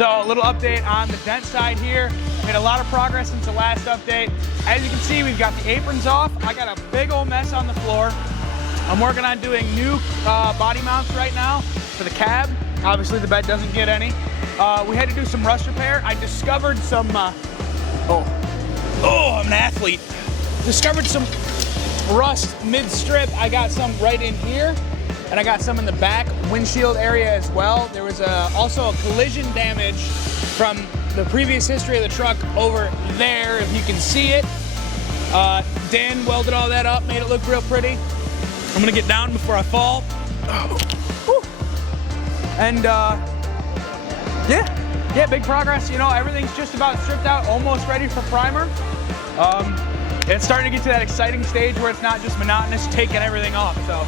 So a little update on the dent side here. Made a lot of progress since the last update. As you can see, we've got the aprons off. I got a big old mess on the floor. I'm working on doing new body mounts right now for the cab. Obviously the bed doesn't get any. We had to do some rust repair. I discovered some, I'm an athlete. Discovered some rust mid-strip. I got some right in here, and I got some in the back windshield area as well. There was also a collision damage from the previous history of the truck over there, if you can see it. Dan welded all that up, made it look real pretty. I'm gonna get down before I fall. And yeah, big progress. You know, everything's just about stripped out, almost ready for primer. It's starting to get to that exciting stage where it's not just monotonous taking everything off, so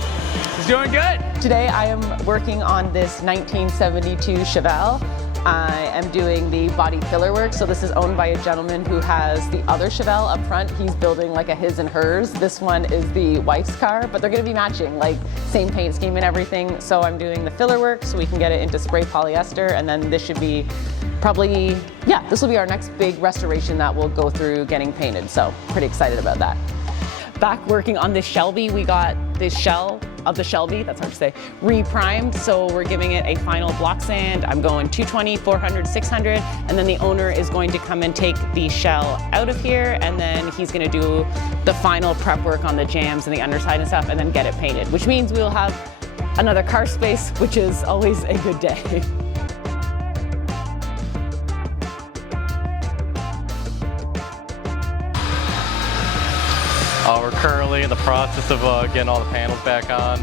it's doing good. Today I am working on this 1972 Chevelle. I am doing the body filler work. So this is owned by a gentleman who has the other Chevelle up front. He's building like a his and hers. This one is the wife's car, but they're gonna be matching, like same paint scheme and everything. So I'm doing the filler work so we can get it into spray polyester, and then this should be probably, yeah, this will be our next big restoration that we'll go through getting painted. So pretty excited about that. Back working on this Shelby, we got this shell of the Shelby, that's hard to say, re-primed. So we're giving it a final block sand. I'm going 220, 400, 600, and then the owner is going to come and take the shell out of here, and then he's gonna do the final prep work on the jams and the underside and stuff, and then get it painted, which means we'll have another car space, which is always a good day. We're currently in the process of getting all the panels back on.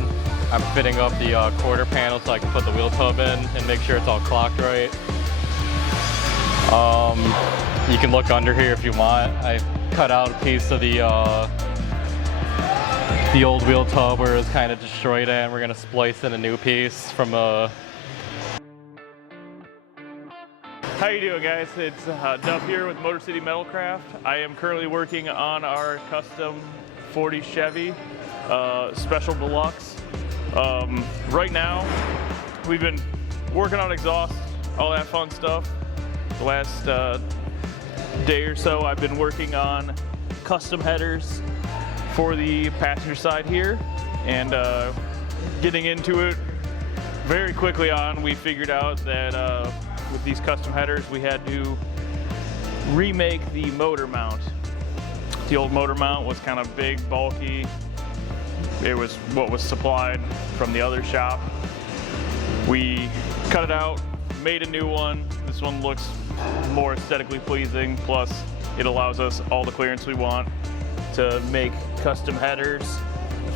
I'm fitting up the quarter panel so I can put the wheel tub in and make sure it's all clocked right. You can look under here if you want. I cut out a piece of the old wheel tub where it was kind of destroyed at, and we're gonna splice in a new piece from a... How you doing, guys? It's Duff here with Motor City Metalcraft. I am currently working on our custom 40 Chevy Special Deluxe. Right now, we've been working on exhaust, all that fun stuff. The last day or so, I've been working on custom headers for the passenger side here, and getting into it very quickly on, we figured out that with these custom headers, we had to remake the motor mount. The old motor mount was kind of big, bulky. It was what was supplied from the other shop. We cut it out, made a new one. This one looks more aesthetically pleasing, plus it allows us all the clearance we want to make custom headers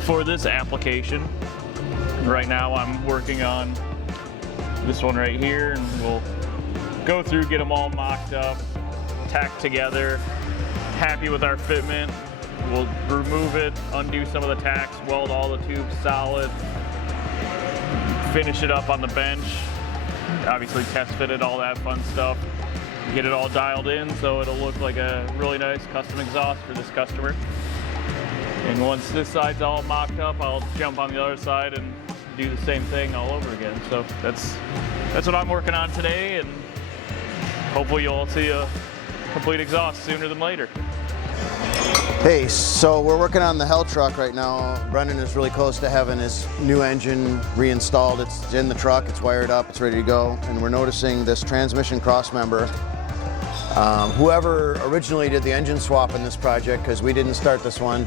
for this application. Right now I'm working on this one right here, and we'll go through, get them all mocked up, tacked together. Happy with our fitment. We'll remove it, undo some of the tacks, weld all the tubes solid, finish it up on the bench, obviously test fit it, all that fun stuff. Get it all dialed in so it'll look like a really nice custom exhaust for this customer. And once this side's all mocked up, I'll jump on the other side and do the same thing all over again. So that's what I'm working on today, and hopefully you'll all see a complete exhaust sooner than later. Hey, so we're working on the Helltruck right now. Brenden is really close to having his new engine reinstalled. It's in the truck, it's wired up, it's ready to go, and we're noticing this transmission cross member. Whoever originally did the engine swap in this project, because we didn't start this one,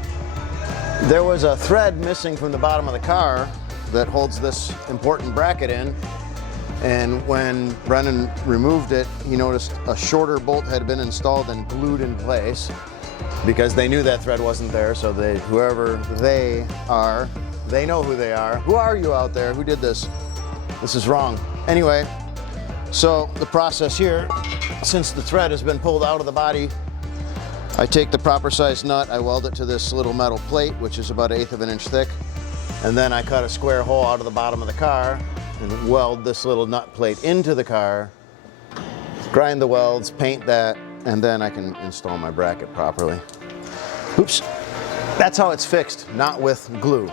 there was a thread missing from the bottom of the car that holds this important bracket in. And when Brenden removed it, he noticed a shorter bolt had been installed and glued in place because they knew that thread wasn't there. So whoever they are, they know who they are. Who are you out there? Who did this? This is wrong. Anyway, so the process here, since the thread has been pulled out of the body, I take the proper size nut, I weld it to this little metal plate, which is about 1/8 of an inch thick, and then I cut a square hole out of the bottom of the car and weld this little nut plate into the car, grind the welds, paint that, and then I can install my bracket properly. Oops, that's how it's fixed, not with glue.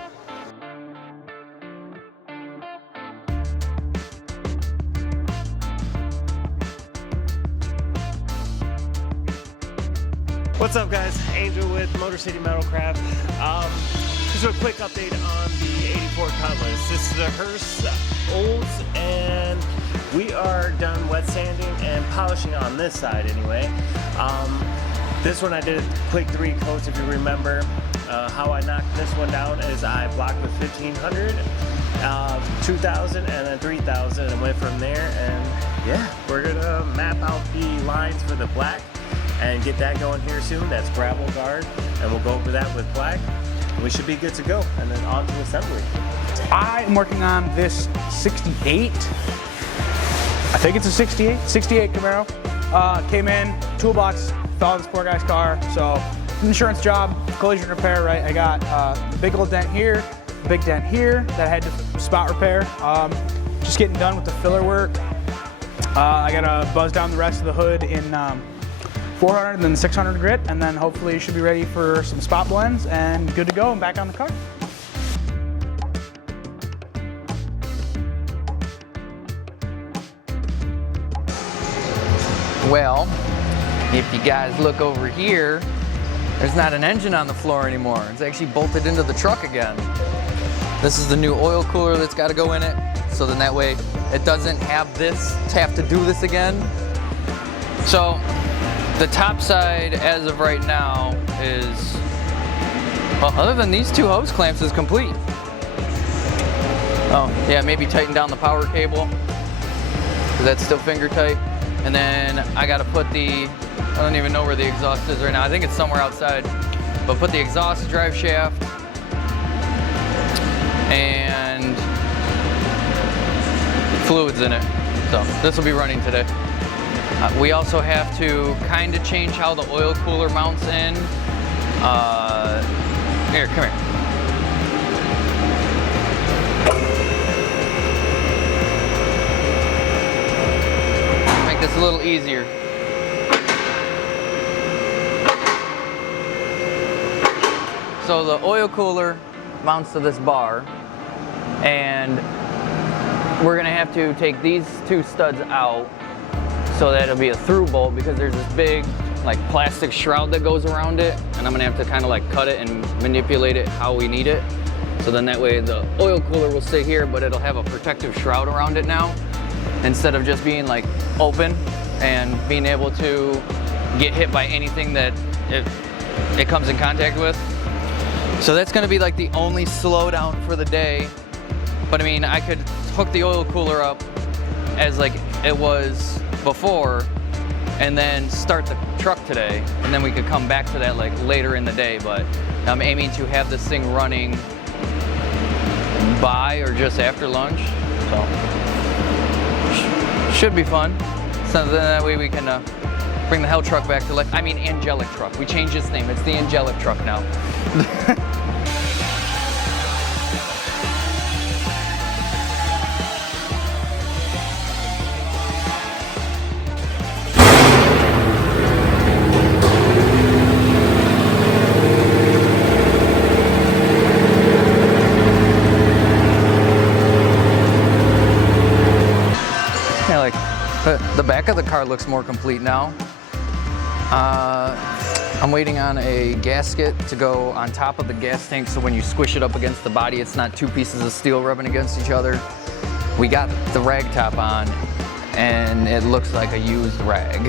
What's up, guys? Angel with Motor City Metalcraft. Just a quick update on the 84 Cutlass. This is the Hurst Olds, and we are done wet sanding and polishing on this side anyway. This one I did a quick 3 coats, if you remember. How I knocked this one down is I blocked with 1500, 2000, and then 3000, and went from there. And yeah, we're gonna map out the lines for the black and get that going here soon. That's gravel guard, and we'll go over that with black. And we should be good to go, and then on to assembly. I am working on this 68. I think it's a 68 Camaro. Came in, toolbox, fell in this poor guy's car. So insurance job, collision repair, right? I got the big old dent here, big dent here that I had to spot repair. Just getting done with the filler work. I gotta buzz down the rest of the hood in 400 and then 600 grit, and then hopefully should be ready for some spot blends and good to go and back on the car. Well, if you guys look over here, there's not an engine on the floor anymore. It's actually bolted into the truck again. This is the new oil cooler that's got to go in it, so then that way it doesn't have to do this again. So the top side as of right now is, well, other than these 2 hose clamps, is complete. Oh yeah, maybe tighten down the power cable, because that's still finger tight. And then I gotta put I don't even know where the exhaust is right now. I think it's somewhere outside. But put the exhaust drive shaft and fluids in it. So this will be running today. We also have to kind of change how the oil cooler mounts in. Here, come here. Make this a little easier. So the oil cooler mounts to this bar, and we're gonna have to take these 2 studs out so that it'll be a through bolt, because there's this big like plastic shroud that goes around it, and I'm gonna have to kind of like cut it and manipulate it how we need it. So then that way the oil cooler will stay here, but it'll have a protective shroud around it now, instead of just being like open and being able to get hit by anything that it comes in contact with. So that's gonna be like the only slowdown for the day. But I mean, I could hook the oil cooler up as like it was before and then start the truck today, and then we could come back to that like later in the day. But I'm aiming to have this thing running by or just after lunch, so should be fun. So then that way we can bring the Helltruck back to life. I mean, Angelic Truck. We changed its name. It's the Angelic Truck now. Yeah, like the back of the car looks more complete now. I'm waiting on a gasket to go on top of the gas tank, so when you squish it up against the body, it's not 2 pieces of steel rubbing against each other. We got the rag top on, and it looks like a used rag.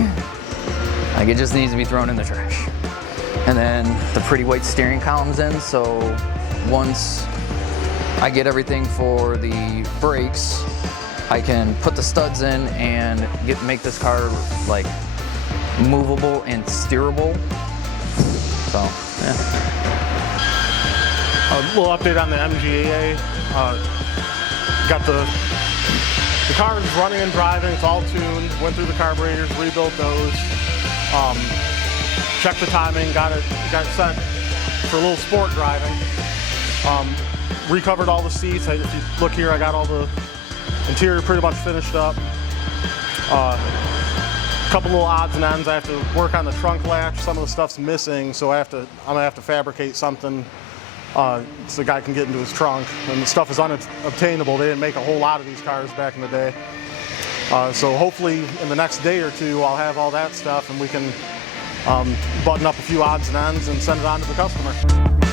Like it just needs to be thrown in the trash. And then the pretty white steering column's in, so once I get everything for the brakes, I can put the studs in and make this car like movable and steerable. So, yeah. A little update on the MGAA. Got the car is running and driving. It's all tuned. Went through the carburetors, rebuilt those. Checked the timing. Got it set for a little sport driving. Recovered all the seats. If you look here, I got all the interior pretty much finished up. A couple little odds and ends. I have to work on the trunk latch. Some of the stuff's missing, so I'm gonna have to fabricate something so the guy can get into his trunk. And the stuff is unobtainable. They didn't make a whole lot of these cars back in the day. So hopefully in the next day or two, I'll have all that stuff and we can button up a few odds and ends and send it on to the customer.